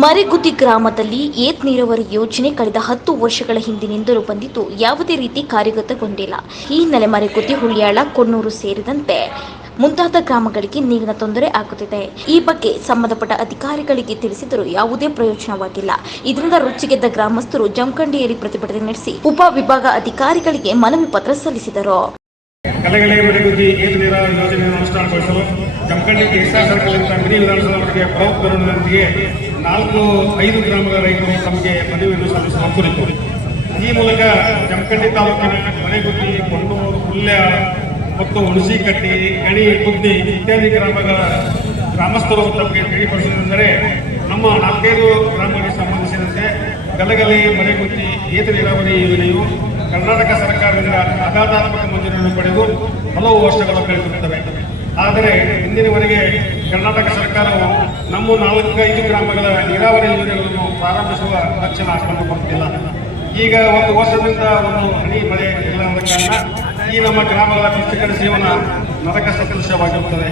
ಮರೆಗುದ್ದಿ ಗ್ರಾಮದಲ್ಲಿ ಏತ್ ನೀರಾವರಿ ಯೋಜನೆ ಕಳೆದ ಹತ್ತು ವರ್ಷಗಳ ಹಿಂದಿನಿಂದಲೂ ಬಂದಿದ್ದು ಯಾವುದೇ ರೀತಿ ಕಾರ್ಯಗತಗೊಂಡಿಲ್ಲ. ಈ ಹಿನ್ನೆಲೆ ಮರಿಗುದ್ದಿ ಹುಳಿಯಾಳ, ಕೊಣ್ಣೂರು ಸೇರಿದಂತೆ ಮುಂತಾದ ಗ್ರಾಮಗಳಿಗೆ ನೀರಿನ ತೊಂದರೆ ಆಗುತ್ತಿದೆ. ಈ ಬಗ್ಗೆ ಸಂಬಂಧಪಟ್ಟ ಅಧಿಕಾರಿಗಳಿಗೆ ತಿಳಿಸಿದರೂ ಯಾವುದೇ ಪ್ರಯೋಜನವಾಗಿಲ್ಲ. ಇದರಿಂದ ರುಚಿಗೆದ್ದ ಗ್ರಾಮಸ್ಥರು ಜಮಖಂಡಿಯಲ್ಲಿ ಪ್ರತಿಭಟನೆ ನಡೆಸಿ ಉಪ ವಿಭಾಗ ಅಧಿಕಾರಿಗಳಿಗೆ ಮನವಿ ಪತ್ರ ಸಲ್ಲಿಸಿದರು. ಜಮಖಂಡಿ ನಾಲ್ಕು, ಐದು ಗ್ರಾಮಗಳ ರೈತರು ತಮಗೆ ಮನವಿಯನ್ನು ಸಲ್ಲಿಸುವ ಕುರಿತು. ಈ ಮೂಲಕ ಜಮಖಂಡಿ ತಾಲೂಕಿನ ಮನೆಗುದ್ದಿ ಕೊಂಡೂರು ಹುಲ್ಯ ಮತ್ತು ಹುಣಸಿಕಟ್ಟಿ, ಗಣಿ ಗುದ್ದಿ ಇತ್ಯಾದಿ ಗ್ರಾಮಗಳ ಗ್ರಾಮಸ್ಥರು ತಮಗೆ ತಿಳಿಪಡಿಸಿದಂದರೆ ನಮ್ಮ ನಾಲ್ಕೈದು ಗ್ರಾಮಗಳಿಗೆ ಸಂಬಂಧಿಸಿದಂತೆ ಗಲಗಲಿ ಮನೆಗುದ್ದಿ ಏತ ನೀರಾವರಿ ಯೋಜನೆಯು ಕರ್ನಾಟಕ ಸರ್ಕಾರದಿಂದ ಆಘಾತಾತ್ಮಕ ಮಂಜೂರಿಯನ್ನು ಪಡೆದು ಹಲವು ವರ್ಷಗಳು ಕಳೆದಿರುತ್ತವೆ ಆದರೆ ಇಂದಿನವರೆಗೆ ಕರ್ನಾಟಕ ಸರ್ಕಾರವು ನಮ್ಮ ನಾಲ್ಕೈದು ಗ್ರಾಮಗಳ ನೀರಾವರಿ ಯೋಜನೆಗಳನ್ನು ಪ್ರಾರಂಭಿಸುವ ಲಕ್ಷಣ ಕಂಡು ಬರುತ್ತಿಲ್ಲ ಈಗ ಒಂದು ವರ್ಷದಿಂದ ಒಂದು ಹನಿ ಮಳೆ ಇಲ್ಲದ ಕಾರಣ ಈ ನಮ್ಮ ಗ್ರಾಮಗಳ ಕೃಷಿಕರ ಜೀವನ ನರಕ ಸದೃಶವಾಗಿರುತ್ತದೆ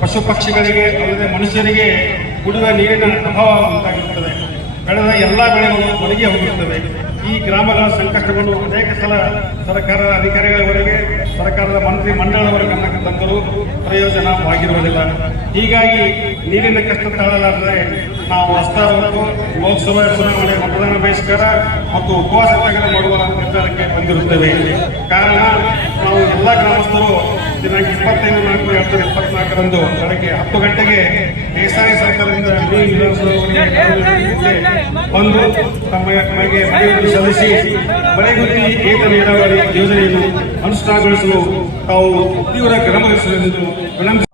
ಪಶು ಪಕ್ಷಿಗಳಿಗೆ ಅಲ್ಲದೆ ಮನುಷ್ಯರಿಗೆ ಕುಡಿಯುವ ನೀರಿನ ಅಭಾವ ಉಂಟಾಗಿರುತ್ತದೆ. ಬೆಳೆದ ಎಲ್ಲ ಬೆಳೆಗಳು ಒಣಗಿ ಹೋಗಿರುತ್ತವೆ ಈ ಗ್ರಾಮಗಳ ಸಂಕಷ್ಟಗಳು ಅನೇಕ ಸಲ ಸರ್ಕಾರದ ಅಧಿಕಾರಿಗಳವರೆಗೆ ಸರ್ಕಾರದ ಮಂತ್ರಿ ಮಂಡಳವರ ಗಮನಕ್ಕೆ ತಂದರೂ ಪ್ರಯೋಜನವಾಗಿರುವುದಿಲ್ಲ. ಹೀಗಾಗಿ ನೀರಿನ ಕಷ್ಟ ತಾಳಲಾರದೆ ನಾವು ಹೊಸದಾರರು ಲೋಕಸಭಾ ಚುನಾವಣೆ ಮತದಾನ ಬಹಿಷ್ಕಾರ ಮತ್ತು ಉಪವಾಸ ಮಾಡುವ ನಿರ್ಧಾರಕ್ಕೆ ಬಂದಿರುತ್ತೇವೆ. ಕಾರಣ, ನಾವು ಎಲ್ಲ ಗ್ರಾಮಸ್ಥರು ದಿನಾಂಕ ಇಪ್ಪತ್ತೈದು, ನಾಲ್ಕು, ಎರಡ್ ಸಾವಿರದ ಇಪ್ಪತ್ನಾಲ್ಕರಂದು ಬೆಳಗ್ಗೆ ಹತ್ತು ಗಂಟೆಗೆ ಬೇಸಾಯ ಸರ್ಕಾರದಿಂದ ಬಂದು ತಮ್ಮ ತಮಗೆ ಮನವಿಯನ್ನು ಸಲ್ಲಿಸಿ ಮಳೆಗುತ್ತಿ ಏತ ನೀರಾವರಿ ಯೋಜನೆಯನ್ನು ಅನುಷ್ಠಾನಗೊಳಿಸಲು ತಾವು ತೀವ್ರ ಗಮನಿಸಲೆಂದು ವಿನಂತಿಸಿ